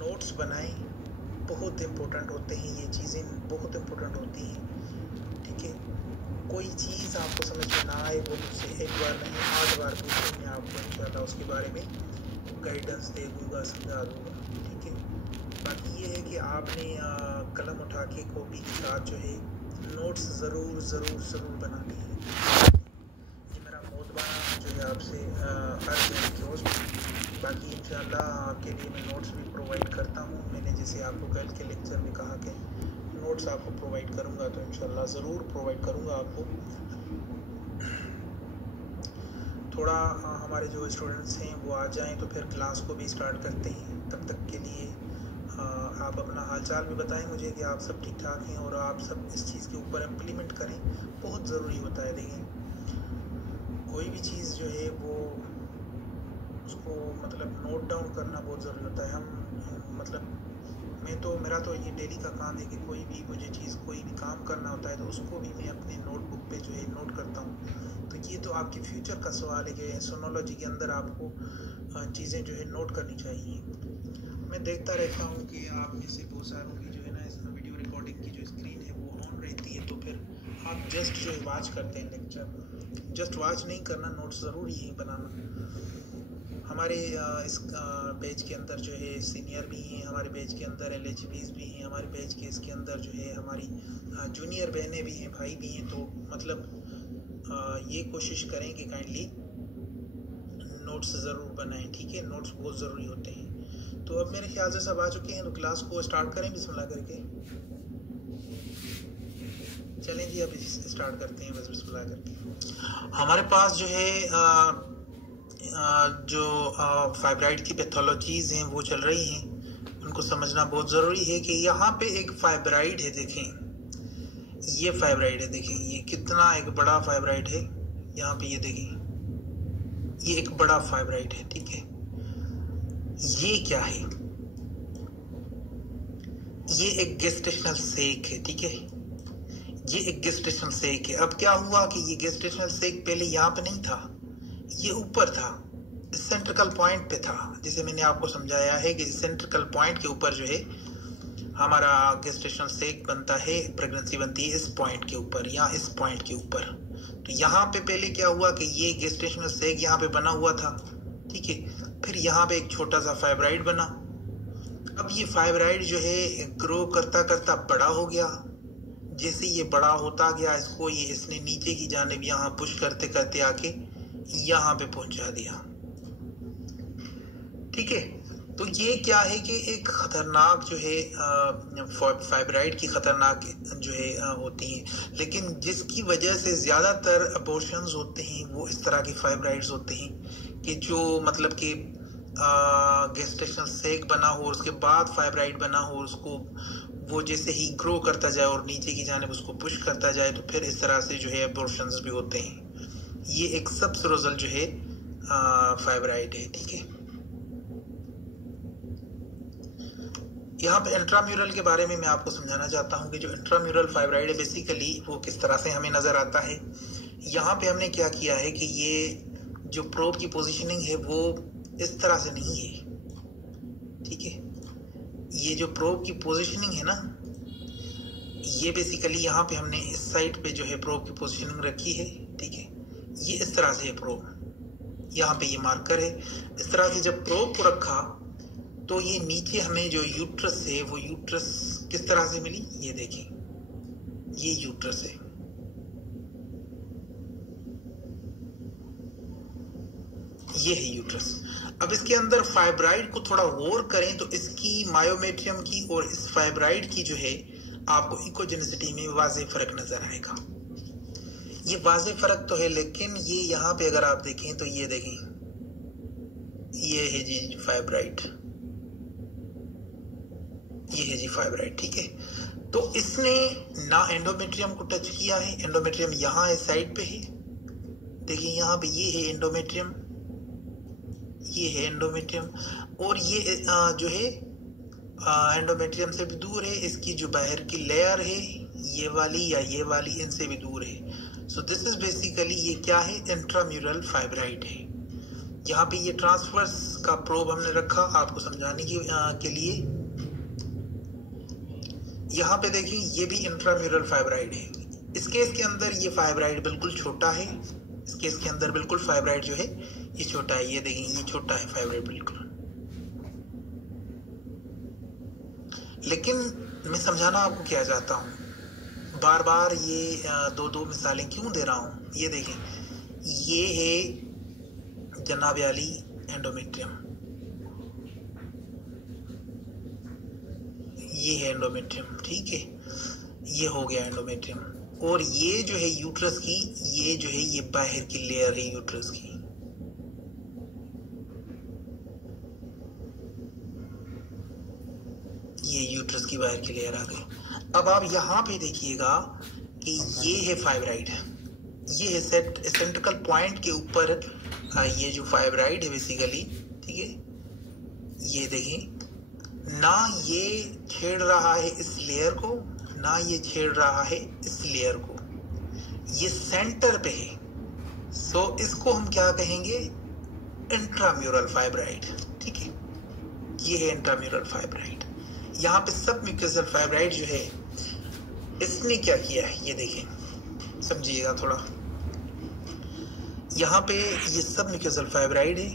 Notes बनाएं, बहुत important होते हैं, ये चीज़ें बहुत इम्पोर्टेंट होती हैं। ठीक है, कोई चीज़ आपको समझ में ना आए वो मुझसे एक बार नहीं 8 बार पूछें, मैं आपको इंशाल्लाह उसके बारे में गाइडेंस दे दूँगा, समझा दूँगा। ठीक है, बाकी ये है कि आपने कलम उठा के कॉपी के साथ जो है नोट्स ज़रूर ज़रूर ज़रूर बनानी है। ये मेरा मोतबाना जो है आपसे अर्ज़ है रिक्वेस्ट। बाकी इंशाल्लाह आपके लिए मैं नोट्स भी प्रोवाइड करता हूँ। मैंने जैसे आपको कल के लेक्चर में कहा कि नोट्स आपको प्रोवाइड करूँगा, तो इंशाल्लाह ज़रूर प्रोवाइड करूँगा आपको। थोड़ा हमारे जो स्टूडेंट्स हैं वो आ जाएं तो फिर क्लास को भी स्टार्ट करते हैं। तब तक के लिए आप अपना हालचाल भी बताएं मुझे कि आप सब ठीक ठाक हैं और आप सब इस चीज़ के ऊपर इम्प्लीमेंट करें, बहुत ज़रूरी होता है। देखें, कोई भी चीज़ जो है वो उसको मतलब नोट डाउन करना बहुत ज़रूरी होता है। हम मतलब मेरा तो ये डेली का काम है कि कोई भी मुझे चीज़ कोई भी काम करना होता है तो उसको भी मैं अपने नोटबुक पे जो है नोट करता हूँ। तो ये तो आपके फ्यूचर का सवाल है कि सोनोलॉजी के अंदर आपको चीज़ें जो है नोट करनी चाहिए। मैं देखता रहता हूँ कि आप में से बहुत सारों की जो है ना इस वीडियो रिकॉर्डिंग की जो स्क्रीन है वो ऑन रहती है, तो फिर आप जस्ट जो है वॉच करते हैं लेक्चर। जस्ट वॉच नहीं करना, नोट्स ज़रूरी है बनाना। हमारे इस पेज के अंदर जो है सीनियर भी हैं, हमारे पेज के अंदर LHBs भी हैं, हमारे पेज के इसके अंदर जो है हमारी जूनियर बहनें भी हैं, भाई भी हैं। तो मतलब ये कोशिश करें कि काइंडली नोट्स ज़रूर बनाएं। ठीक है, नोट्स बहुत ज़रूरी होते हैं। तो अब मेरे ख्याल से सब आ चुके हैं, तो क्लास को स्टार्ट करें बिस्मिल्लाह करके। चलें जी, अब स्टार्ट करते हैं बस बिस्मिल्लाह करके। हमारे पास जो है जो फाइब्राइड की पैथोलॉजीज़ हैं वो चल रही हैं, उनको समझना बहुत ज़रूरी है। कि यहाँ पे एक फाइब्राइड है, देखें ये फाइब्राइड है, देखें ये कितना एक बड़ा फाइब्राइड है। यहाँ पे ये देखें, ये एक बड़ा फाइब्राइड है। ठीक है, ये क्या है? ये एक गेस्टेशनल सेक है। ठीक है, ये एक गेस्टेशनल सेक है। अब क्या हुआ कि ये गेस्टेशनल सेक पहले यहाँ पे नहीं था, ये ऊपर था, सेंट्रिकल पॉइंट पे था। जैसे मैंने आपको समझाया है कि सेंट्रिकल पॉइंट के ऊपर जो है हमारा गेस्टेशनल सेक बनता है, प्रेगनेंसी बनती है इस पॉइंट के ऊपर या इस पॉइंट के ऊपर। तो यहाँ पे पहले क्या हुआ कि ये गेस्टेशनल सेक यहाँ पे बना हुआ था। ठीक है, फिर यहाँ पे एक छोटा सा फाइब्राइड बना। अब ये फाइब्राइड जो है ग्रो करता करता बड़ा हो गया। जैसे ये बड़ा होता गया, इसने नीचे की जानिब यहाँ पुश करते करते आके यहाँ पे पहुंचा दिया। ठीक है, तो ये क्या है कि एक खतरनाक जो है फाइब्राइड की खतरनाक जो है होती हैं, लेकिन जिसकी वजह से ज़्यादातर अबॉर्शंस होते हैं वो इस तरह के फाइब्राइड्स होते हैं कि जो मतलब कि गेस्टेशनल सेक बना हो, उसके बाद फाइब्राइड बना हो, उसको वो जैसे ही ग्रो करता जाए और नीचे की जानिब उसको पुश करता जाए तो फिर इस तरह से जो है अबॉर्शंस भी होते हैं। ये एक सबसरोजल जो है फाइब्राइड है। ठीक है, यहाँ पे इंट्राम्यूरल के बारे में मैं आपको समझाना चाहता हूँ कि जो इंट्राम्यूरल फाइब्राइड है बेसिकली वो किस तरह से हमें नज़र आता है। यहाँ पे हमने क्या किया है कि ये जो प्रोब की पोजीशनिंग है वो इस तरह से नहीं है। ठीक है, ये जो प्रोब की पोजीशनिंग है ना, ये बेसिकली यहाँ पे हमने इस साइड पे जो है प्रोब की पोजीशनिंग रखी है। ठीक है, ये इस तरह से है प्रोब, यहाँ पे ये मार्कर है। इस तरह से जब प्रोब को रखा तो ये नीचे हमें जो यूट्रस है वो यूट्रस किस तरह से मिली, ये देखें ये यूट्रस है। ये है यूट्रस। अब इसके अंदर फाइब्राइड को थोड़ा गौर करें तो इसकी मायोमेट्रियम की और इस फाइब्राइड की जो है आपको इकोजेनिसिटी में वाज़ेह फर्क नजर आएगा। ये वाज़ेह फर्क तो है, लेकिन ये यहाँ पे अगर आप देखें तो ये देखें ये है जी फाइब्राइड, ये है जी फाइब्राइड। ठीक है, तो इसने ना एंडोमेट्रियम को टच किया है, एंडोमेट्रियम यहाँ इस साइड पे है। देखिए यहाँ पे ये है एंडोमेट्रियम, ये है एंडोमेट्रियम, और ये जो है एंडोमेट्रियम से भी दूर है। इसकी जो बाहर की लेयर है ये वाली या ये वाली, इनसे भी दूर है। सो दिस इज बेसिकली ये क्या है, इंट्राम्यूरल फाइब्राइड है। यहाँ पे ये ट्रांसवर्स का प्रोब हमने रखा आपको समझाने के लिए। यहाँ पे देखिए ये भी इंट्राम्यूरल फाइब्राइड है। इस केस के अंदर ये फाइब्राइड बिल्कुल छोटा है, इस केस के अंदर बिल्कुल फाइब्राइड जो है ये छोटा है। ये देखिए ये छोटा है फाइब्राइड बिल्कुल। लेकिन मैं समझाना आपको क्या चाहता हूँ, बार बार ये दो मिसालें क्यों दे रहा हूँ। ये देखें, ये है जनाब आली एंडोमेट्रियम, ये है एंडोमेट्रियम, ठीक है, ये हो गया एंडोमेट्रियम। और ये जो है यूट्रस की, ये जो है ये बाहर की लेयर है यूट्रस की। ये यूट्रस की बाहर की लेयर आ गई। अब आप यहाँ पे देखिएगा कि ये है फाइब्राइड, ये है सेंट्रिकल पॉइंट के ऊपर ये जो फाइब्राइड है बेसिकली, ठीक है। ये देखें, ना ये छेड़ रहा है इस लेयर को, ना ये छेड़ रहा है इस लेयर को, ये सेंटर पे है। सो इसको हम क्या कहेंगे, इंट्राम्यूरल फाइब्राइड, ठीक है। ये है इंट्राम्यूरल फाइब्राइड। यहाँ पे सब म्यूकोसल फाइब्राइड जो है, इसने क्या किया है ये देखें, समझिएगा थोड़ा। यहाँ पे ये सब म्यूकोसल फाइब्राइड है,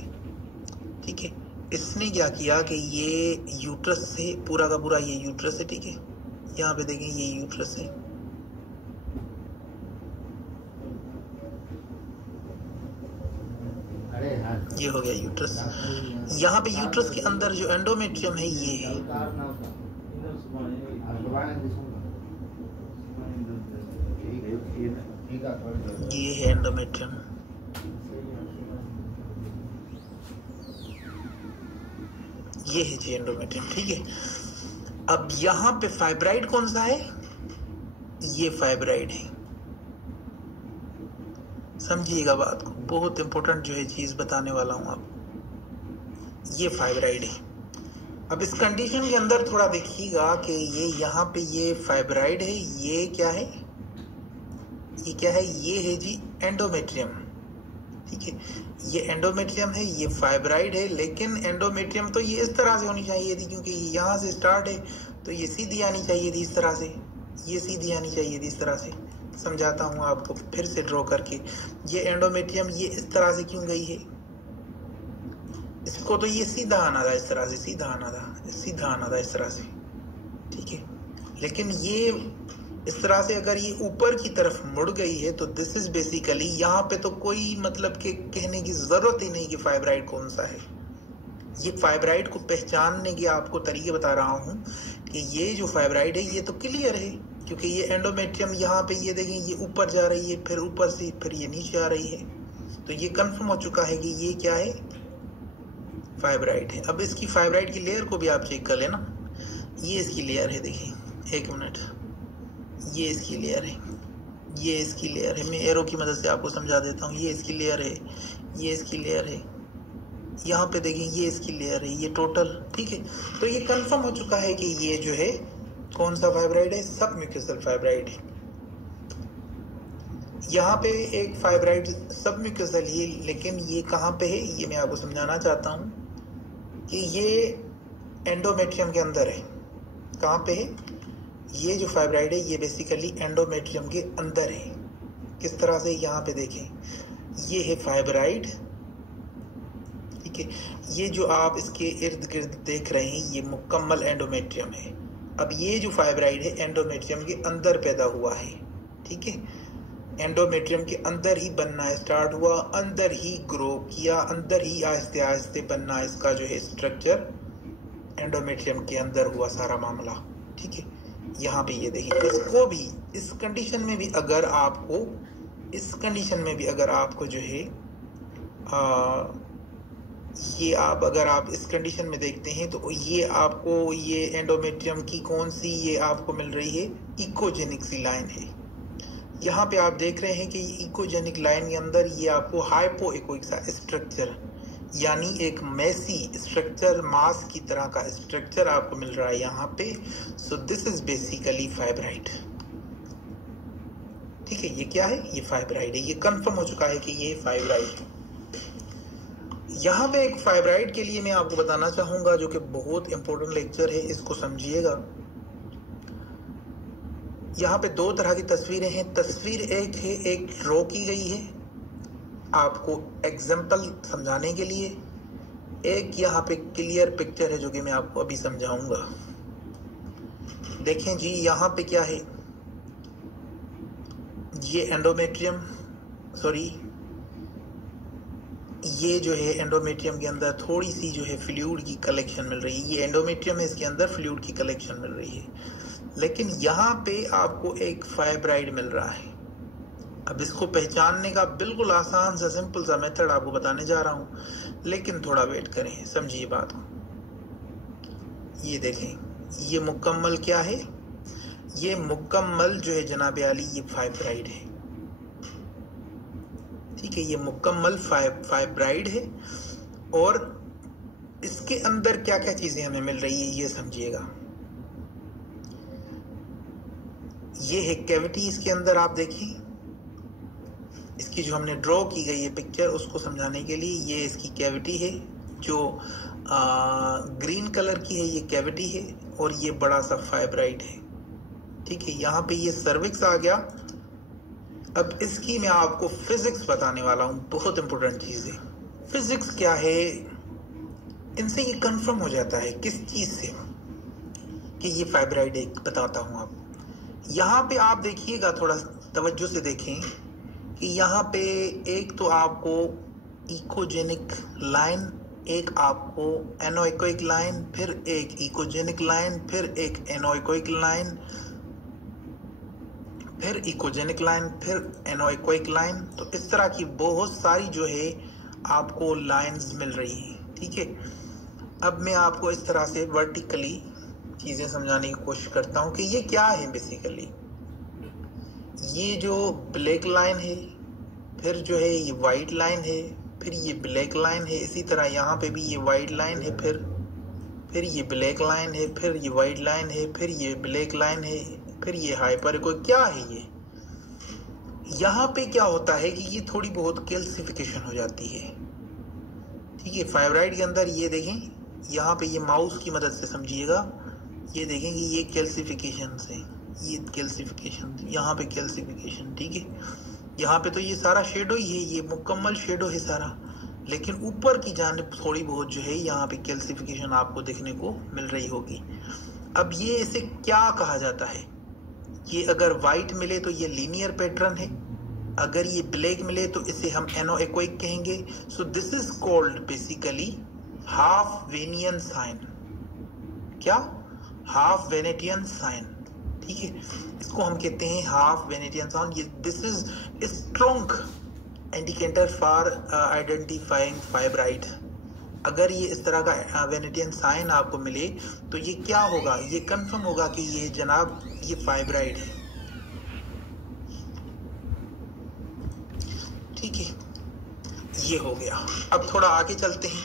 ठीक है। इसने क्या किया कि ये यूट्रस से पूरा का पूरा, ये यूट्रस है, ठीक है। यहाँ पे देखें ये यूट्रस है, ये हो गया यूट्रस। यहाँ पे यूट्रस के अंदर जो एंडोमेट्रियम है ये है, ये है एंडोमेट्रियम। ये है जी एंडोमेट्रियम, ठीक है। अब यहाँ पे फाइब्राइड कौन सा है, ये फाइब्राइड है। समझिएगा बात को, बहुत इंपॉर्टेंट जो है चीज बताने वाला हूं आप। ये फाइब्राइड है। अब इस कंडीशन के अंदर थोड़ा देखिएगा कि ये यहाँ पे ये फाइब्राइड है, ये क्या है, ये क्या है, ये है जी एंडोमेट्रियम, ठीक है। ये एंडोमेट्रियम है, ये फाइब्राइड है। लेकिन एंडोमेट्रियम तो ये इस तरह से होनी चाहिए थी, क्योंकि यहाँ से स्टार्ट है तो ये सीधी आनी चाहिए थी इस तरह से, ये सीधी आनी चाहिए थी इस तरह से। समझाता हूँ आपको फिर से ड्रॉ करके। ये एंडोमेट्रियम ये इस तरह से क्यों गई है, इसको तो ये सीधा आना था इस तरह से, सीधा आना था, सीधा आना था इस तरह से, ठीक है। लेकिन ये इस तरह से अगर ये ऊपर की तरफ मुड़ गई है तो दिस इज बेसिकली, यहाँ पे तो कोई मतलब के कहने की जरूरत ही नहीं कि फाइब्राइड कौन सा है। ये फाइब्राइड को पहचानने के आपको तरीके बता रहा हूँ कि ये जो फाइब्राइड है ये तो क्लियर है, क्योंकि ये एंडोमेट्रियम यहाँ पे ये देखें ये ऊपर जा रही है, फिर ऊपर से फिर ये नीचे आ रही है, तो ये कंफर्म हो चुका है कि ये क्या है, फाइब्राइड है। अब इसकी फाइब्राइड की लेयर को भी आप चेक कर लेना, ये इसकी लेयर है, देखिए एक मिनट, ये इसकी लेयर है, ये इसकी लेयर है। मैं एरो की मदद से आपको समझा देता हूँ। ये इसकी लेयर है, ये इसकी लेयर है, यहाँ पे देखें ये इसकी लेयर है, ये टोटल, ठीक है। तो ये कंफर्म हो चुका है कि ये जो है कौन सा फाइब्राइड है, सब म्यूकोसल फाइब्राइड है। यहाँ पे एक फाइब्राइड सब म्यूकोसल ही, लेकिन ये कहाँ पे है ये मैं आपको समझाना चाहता हूँ कि ये एंडोमेट्रियम के अंदर है। कहाँ पे है ये जो फाइब्राइड है, ये बेसिकली एंडोमेट्रियम के अंदर है। किस तरह से, यहाँ पे देखें ये है फाइब्राइड, ठीक है। ये जो आप इसके इर्द गिर्द देख रहे हैं ये मुकम्मल एंडोमेट्रियम है। अब ये जो फाइब्राइड है एंडोमेट्रियम के अंदर पैदा हुआ है, ठीक है। एंडोमेट्रियम के अंदर ही बनना स्टार्ट हुआ, अंदर ही ग्रो किया, अंदर ही आहिस्ते आहिस्ते बनना इसका जो है स्ट्रक्चर एंडोमेट्रियम के अंदर हुआ सारा मामला, ठीक है। यहाँ पे ये देखिए, इसको भी इस कंडीशन में भी अगर आपको, इस कंडीशन में भी अगर आपको जो है ये आप अगर आप इस कंडीशन में देखते हैं तो ये आपको ये एंडोमेट्रियम की कौन सी ये आपको मिल रही है, इकोजेनिक सी लाइन है। यहाँ पे आप देख रहे हैं कि ये इकोजेनिक लाइन के अंदर ये आपको हाइपो इकोइक सा स्ट्रक्चर, यानी एक मेसी स्ट्रक्चर, मास की तरह का स्ट्रक्चर आपको मिल रहा है यहाँ पे। सो दिस इज बेसिकली फाइब्राइड, ठीक है। ये क्या है, ये फाइब्राइड है। ये कंफर्म हो चुका है कि ये फाइब्राइड है। यहाँ पे एक फाइब्राइड के लिए मैं आपको बताना चाहूंगा, जो कि बहुत इंपॉर्टेंट लेक्चर है, इसको समझिएगा। यहाँ पे दो तरह की तस्वीरें हैं। तस्वीर एक है, एक ड्रॉ की गई है आपको एग्जाम्पल समझाने के लिए। एक यहाँ पे क्लियर पिक्चर है जो कि मैं आपको अभी समझाऊंगा। देखें जी, यहाँ पे क्या है, ये एंडोमेट्रियम, सॉरी, ये जो है एंडोमेट्रियम के अंदर थोड़ी सी जो है फ्लूइड की कलेक्शन मिल रही है। ये एंडोमेट्रियम है, इसके अंदर फ्लूइड की कलेक्शन मिल रही है। लेकिन यहाँ पे आपको एक फाइब्राइड मिल रहा है। अब इसको पहचानने का बिल्कुल आसान सा सिंपल सा मेथड आपको बताने जा रहा हूँ, लेकिन थोड़ा वेट करें, समझिए बात को। ये देखें, ये मुकम्मल क्या है, ये मुकम्मल जो है जनाब आली ये फाइब्राइड है। ठीक है, ये मुकम्मल फाइब्राइड है। और इसके अंदर क्या क्या चीजें हमें मिल रही है ये समझिएगा। ये है कैविटी, इसके अंदर आप देखिए, इसकी जो हमने ड्रॉ की गई है पिक्चर, उसको समझाने के लिए, ये इसकी कैविटी है जो ग्रीन कलर की है, ये कैविटी है, और ये बड़ा सा फाइब्राइड है। ठीक है, यहाँ पे ये सर्विक्स आ गया। अब इसकी मैं आपको फिजिक्स बताने वाला हूँ, बहुत इंपॉर्टेंट चीज है। फिजिक्स क्या है, इनसे ये कंफर्म हो जाता है किस चीज से कि ये फाइब्राइड है। बताता हूँ आपको। यहाँ पे आप देखिएगा, थोड़ा तवज्जो से देखें कि यहाँ पे एक तो आपको इकोजेनिक लाइन, एक आपको एनोइकोइक लाइन, फिर एक इकोजेनिक लाइन, फिर एक एनोइकोइक लाइन, फिर इकोजेनिक लाइन, फिर एनोइकोइक लाइन। तो इस तरह की बहुत सारी जो है आपको लाइंस मिल रही है। ठीक है, अब मैं आपको इस तरह से वर्टिकली चीजें समझाने की कोशिश करता हूं कि ये क्या है। बेसिकली ये जो ब्लैक लाइन है, फिर जो है ये वाइट लाइन है, फिर ये ब्लैक लाइन है, इसी तरह यहाँ पे भी ये वाइट लाइन है, फिर ये ब्लैक लाइन है, फिर ये वाइट लाइन है, फिर ये ब्लैक लाइन है, फिर ये हाइपर। कोई क्या है ये, यहाँ पे क्या होता है कि ये थोड़ी बहुत कैल्सिफिकेशन हो जाती है। ठीक है, फाइब्राइड के अंदर ये देखें, यहाँ पे ये माउस की मदद से समझिएगा, ये देखें कि ये कैल्सिफिकेशन से, ये कैल्सिफिकेशन, यहाँ पे कैल्सिफिकेशन। ठीक है, यहाँ पे तो ये सारा शेडो ही है, ये मुकम्मल शेडो है सारा, लेकिन ऊपर की जानिब थोड़ी बहुत जो है यहाँ पे कैल्सिफिकेशन आपको देखने को मिल रही होगी। अब ये इसे क्या कहा जाता है, ये अगर वाइट मिले तो ये लीनियर पैटर्न है, अगर ये ब्लैक मिले तो इसे हम एनोइकोइक कहेंगे। So this is called basically half वेनियन साइन। क्या, हाफ वेनेटियन साइन। ठीक है, इसको हम कहते हैं हाफ वेनेटियन साइन। ये this is strong indicator for identifying fibroid. अगर ये इस तरह का वेनेटियन साइन आपको मिले तो ये क्या होगा, ये कंफर्म होगा कि ये जनाब ये फाइब्राइड है। ठीक है, ये हो गया। अब थोड़ा आगे चलते हैं।